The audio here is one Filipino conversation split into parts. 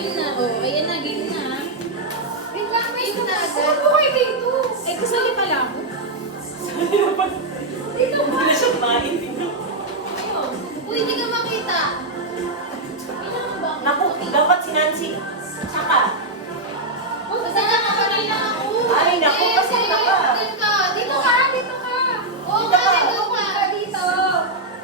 game na. Oh, ayan na, game na. Wait lang, wait na. Saan po kayo dito? Eh, kasali pala ako. Dito Hindi ka. na siya kumain. Ayun. Uy, hindi ka makita. Kailangan ba? Naku, dapat si Nancy. Tsaka. Basta na ka kanina ako. Ay, naku, Yes, pasok na ka. Dun ka. Dito ka, dito ka. Oo, Dito ka. dun ka. Dito.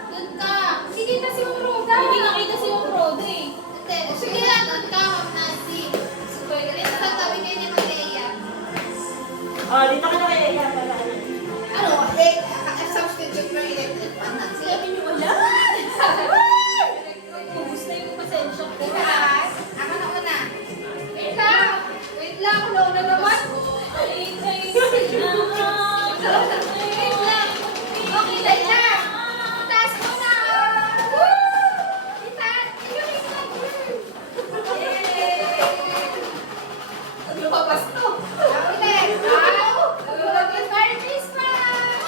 Dun ka. Hindi kita si Roda. Hindi nakita si Roda eh. Hindi. Sige lang, dun ka, Ma'am Nancy. Super. Dito sa tabi kayo ni Maria. Oh, dito ka na kaya. Iya, pala. Ano? Substitute for electric fan, Nancy. Sabi niyo wala. Ubus na yung pasensya ko. Guys, ako na una. Wait lang. Wait lang, ako na una naman. Ay, ay, Wait lang. Okay, wait lang. Taas mo na. Woo! Itan, yung itan. Yay! Lumabas to. Ulit. Merry Christmas!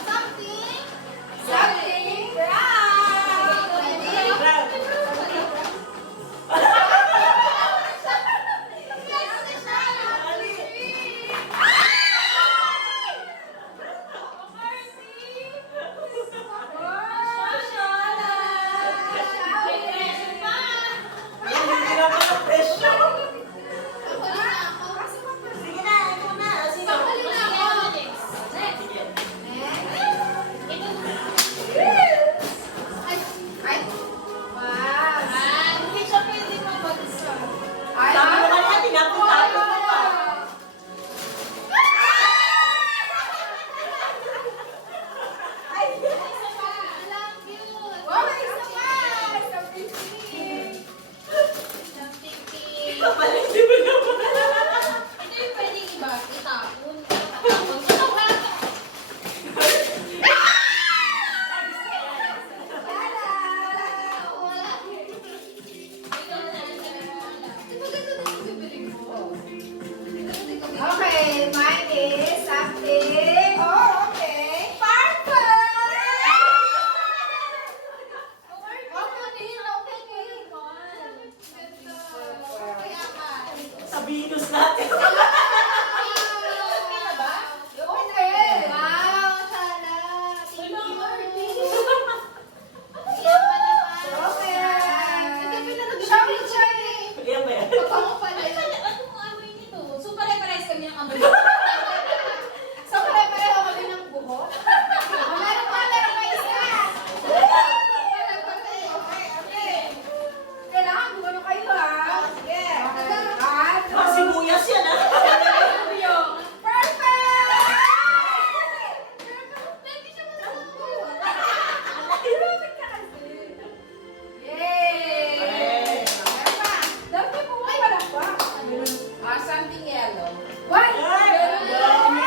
Something. Something. Right. Ready? Hindi na pala presyo. Sige na, ito na. Sino? Sige. Sabi mo kanina, tinapon-tapon mo pa. Kapalik, di ba naman? Okay, mine is something. Oh, okay. Purple. Sa Venus natin. Kaya ba yan? Anong amoy nito? So, pare-pares kami ng amoy. Mga sibuyas yan, ah. Something yellow. Ay, dami.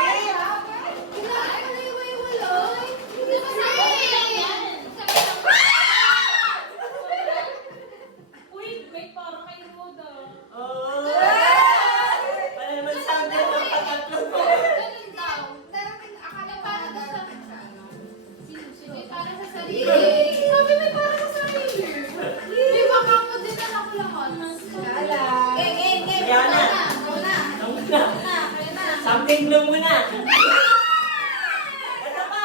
Uy, may parang kay Roda. Oh. Para naman sabi ng patatlo ko. Sabi may para sa sarili. Di ba kamo din na ako lahat? Kaya na. Ang na. Something blue muna. Ito pa.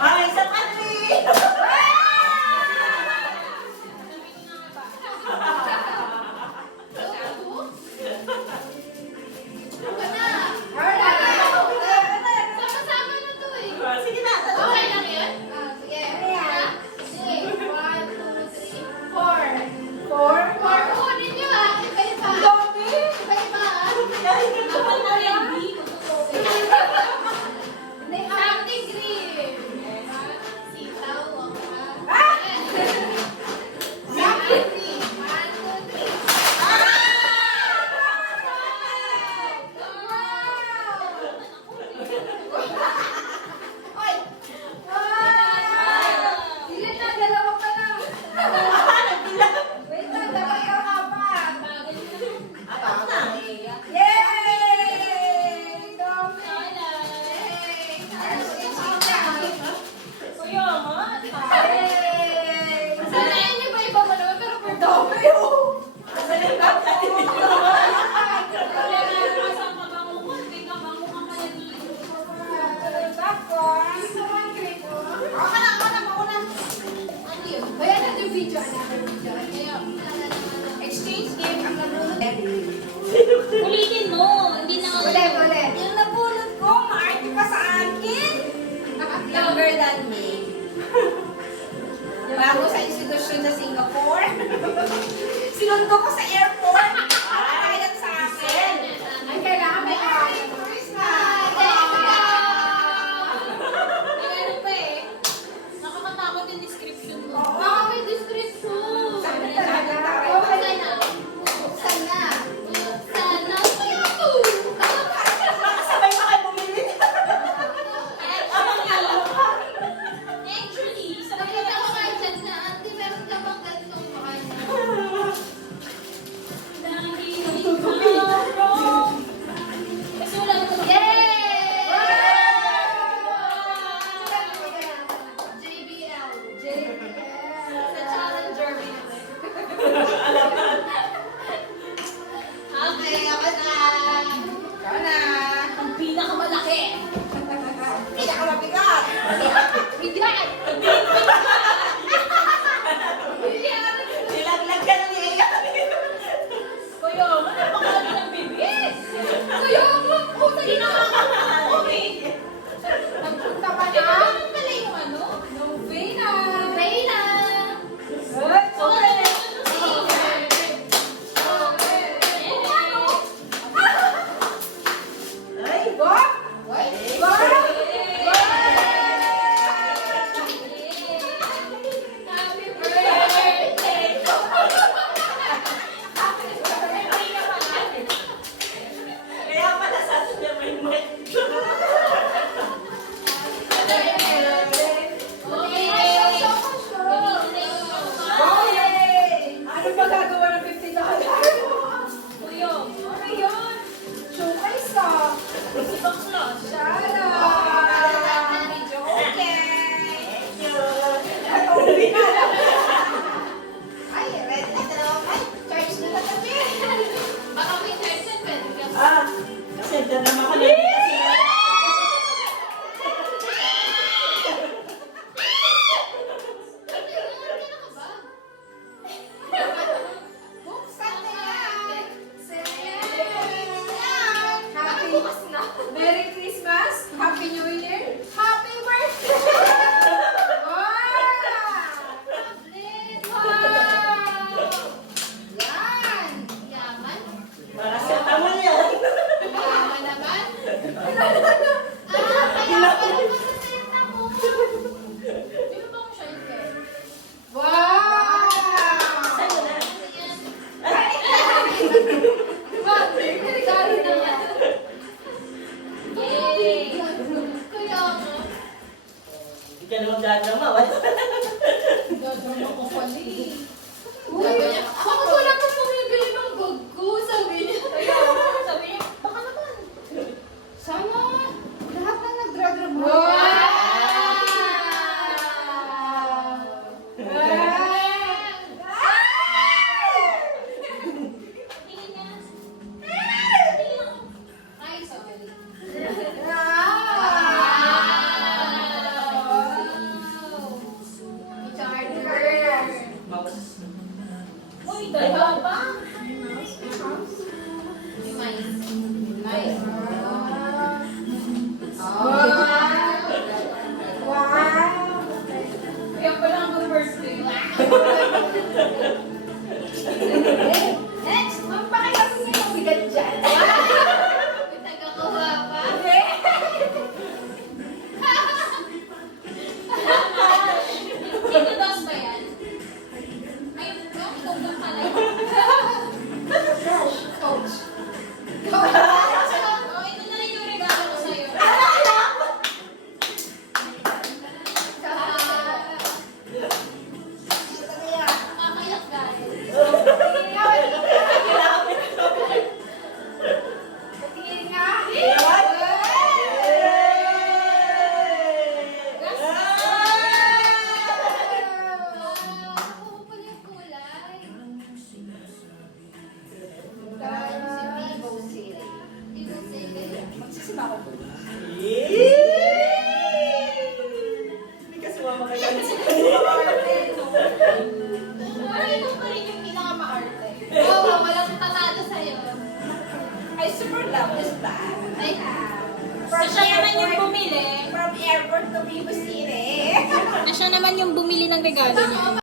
Ay, isa pa rin. sinundo ko sa airport. Kaya sa akin. Ay, kailangan may kawalan. Christmas! May ano pa eh. Nakakatakot yung description mo. Oo. May description. Sabi talaga. Okay na. Buksan na. Sana. Sabay pa kayo bumili. Actually, sabi Sabi ko ko na nga dyan na, ate, meron ka bang ganitong makain? kasi wala naman. JBL. Sa Challenger. Okay, ako na. Ikaw na. Ang pinakamalaki. Pinakamabigat. Bigat! Nilaglag ka ng iiyak. Kuya, napakalabi ng bibig. Kuya, hindi nakakatawa ko eh. Nagpunta pa Di ba na. naman pala yung ano? Novena. Reyna. Good. Okay. Ay, Go. Go. Happy birthday! kaya pala sa atin niya may mic. Ano ba gagawa ng $50? Kuya, Ano yun? Showcase ka. ibang class. Shala. Okay. Thank you. Ay, red na naman. Ay, charge na na kami. Baka may person, pwede ka. Ah, kasi dyan naman ako kasi. Buksan na yan. Happy Merry Christmas. Happy New Year. Happy birthday. Wow. Yan. Yaman. Para sa tama yan. Yaman naman. Kaya pala masasenta mo. Di ba bang siya yung care? Wow. Saan mo na? Wow, regalo na yan. Yay! Kuya, Hindi ka naman gadrama. Wala. gadrama ko pala eh. Uy, Sabi niya, ako wala pa bumibili ng bag ko, sabi niya. Sabi niya, baka naman. Sana, lahat na nagdradrag mo. Tingin niya. Tingin ako. Ay, sorry. Mouse. Uy, dalawa pa. May mais. Nice. Kaya pala ang good birthday. Next, magpakilala mo yung bigat dyan. May taga-kawa pa. Sino dos ba yan? Ay, ikaw ba pala? Coach. Oh, ito na rin yung regalo ko sa'yo. Nakakayak guys. Patingin nga. Ako pala yung kulay. Ibang sige. Magsisimako po. Hindi ka sumama kayo. Parang ito pa rin yung pinaka-maarte. Oo, walang tatalo sa'yo. Ay, super love this bag. Ay, From siya naman yung airport- bumili. From airport to Vivo City. Na siya naman yung bumili ng regalo niya.